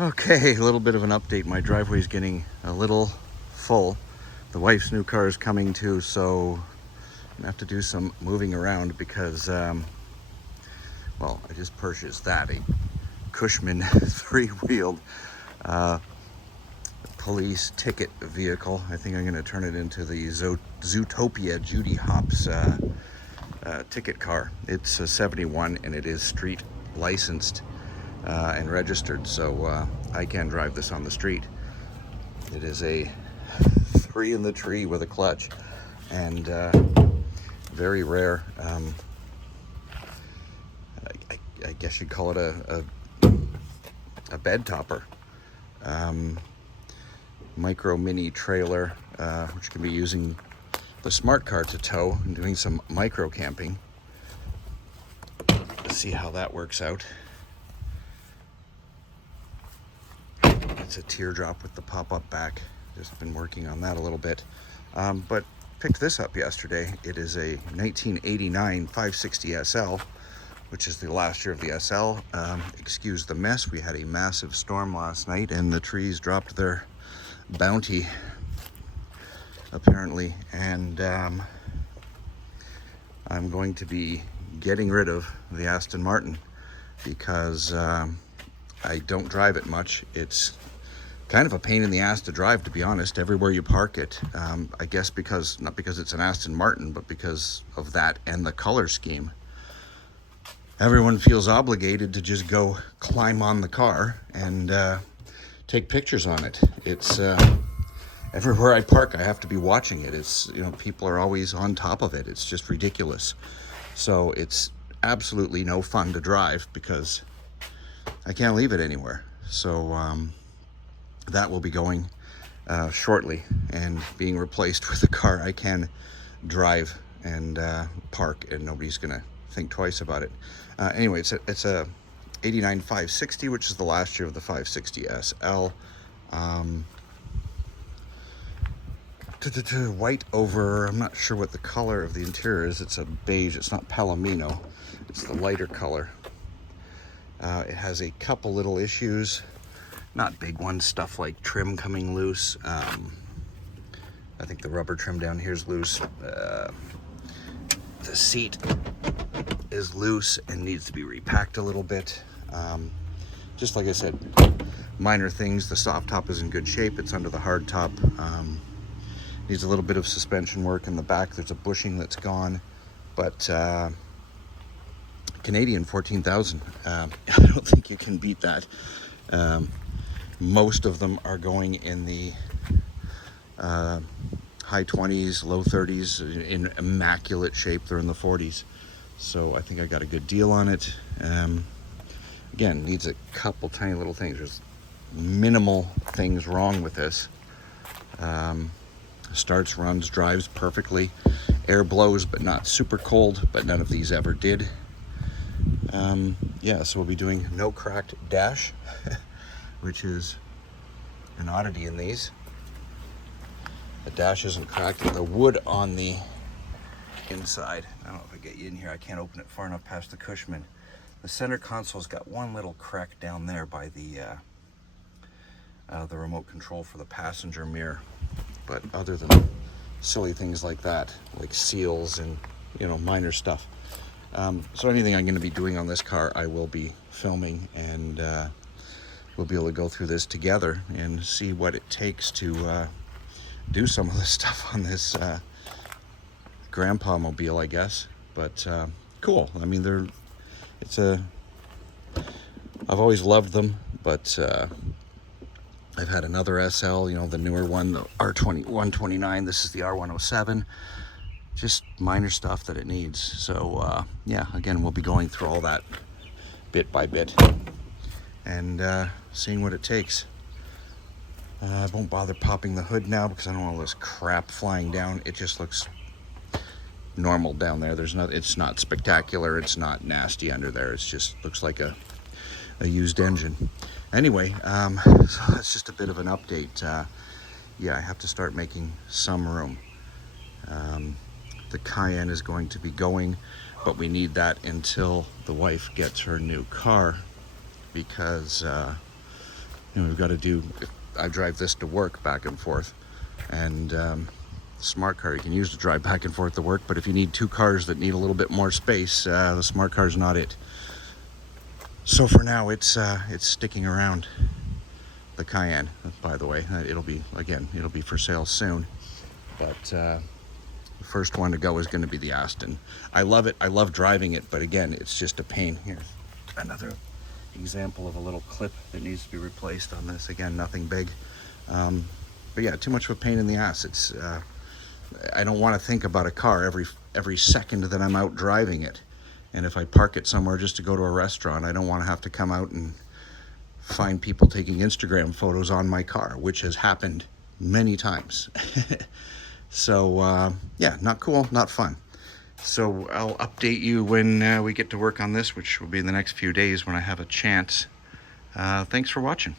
Okay, a little bit of an update. My driveway is getting a little full. The wife's new car is coming too, so I'm gonna have to do some moving around because, well, I just purchased a Cushman three-wheeled police ticket vehicle. I think I'm gonna turn it into the Zootopia Judy Hopps ticket car. It's a 71 and it is street licensed and registered, so I can drive this on the street. It is a 3 in the tree with a clutch, and very rare. I guess you'd call it a bed topper. Micro mini trailer, which can be using the smart car to tow and doing some micro camping. Let's see how that works out. It's a teardrop with the pop-up back. Just been working on that a little bit, but picked this up yesterday. It is a 1989 560 SL, which is the last year of the SL. Excuse the mess. We had a massive storm last night and the trees dropped their bounty apparently, and I'm going to be getting rid of the Aston Martin because I don't drive it much. It's kind of a pain in the ass to drive, to be honest, everywhere you park it. I guess not because it's an Aston Martin, but because of that and the color scheme. Everyone feels obligated to just go climb on the car and take pictures on it. It's everywhere I park, I have to be watching it. It's, people are always on top of it. It's just ridiculous. So it's absolutely no fun to drive because I can't leave it anywhere. So that will be going shortly and being replaced with a car I can drive and park, and nobody's gonna think twice about it. Anyway, it's a 89 560, which is the last year of the 560 SL. White over, I'm not sure what the color of the interior is. It's a beige. It's not Palomino. It's the lighter color. It has a couple little issues, not big ones, stuff like trim coming loose. I think the rubber trim down here is loose. The seat is loose and needs to be repacked a little bit. Just like I said, minor things. The soft top is in good shape. It's under the hard top. Needs a little bit of suspension work in the back. There's a bushing that's gone, but Canadian 14,000. I don't think you can beat that. Most of them are going in the high 20s, low 30s, in immaculate shape. They're in the 40s. So I think I got a good deal on it. Again, needs a couple tiny little things. There's minimal things wrong with this. Starts, runs, drives perfectly. Air blows, but not super cold, but none of these ever did. Yeah, so we'll be doing no cracked dash, which is an oddity in these. The dash isn't cracked, and the wood on the inside, I don't know if I get you in here, I can't open it far enough past the Cushman. The center console's got one little crack down there by the remote control for the passenger mirror. But other than silly things like that, like seals and minor stuff. So anything I'm going to be doing on this car, I will be filming, and we'll be able to go through this together and see what it takes to do some of this stuff on this grandpa mobile, I guess. But cool. I mean, I've always loved them, but I've had another SL, the newer one, the R129. This is the R107. Just minor stuff that it needs. So yeah, again, we'll be going through all that bit by bit and seeing what it takes. I won't bother popping the hood now because I don't want all this crap flying down. It just looks normal down there. It's not spectacular. It's not nasty under there. It just looks like a used engine. Anyway, so that's just a bit of an update. Yeah, I have to start making some room. The Cayenne is going to be going, but we need that until the wife gets her new car, because You know, we've got to do, I drive this to work back and forth, and smart car you can use to drive back and forth to work, but if you need two cars that need a little bit more space, the smart car is not it. So for now, it's sticking around. The Cayenne, by the way, it'll be for sale soon, but the first one to go is going to be the Aston. I love it. I love driving it, but again, it's just a pain. Here's another example of a little clip that needs to be replaced on this. Again, nothing big, but yeah, too much of a pain in the ass. It's I don't want to think about a car every second that I'm out driving it, and if I park it somewhere just to go to a restaurant, I don't want to have to come out and find people taking Instagram photos on my car, which has happened many times. So yeah, not cool, not fun. So I'll update you when we get to work on this, which will be in the next few days when I have a chance. Thanks for watching.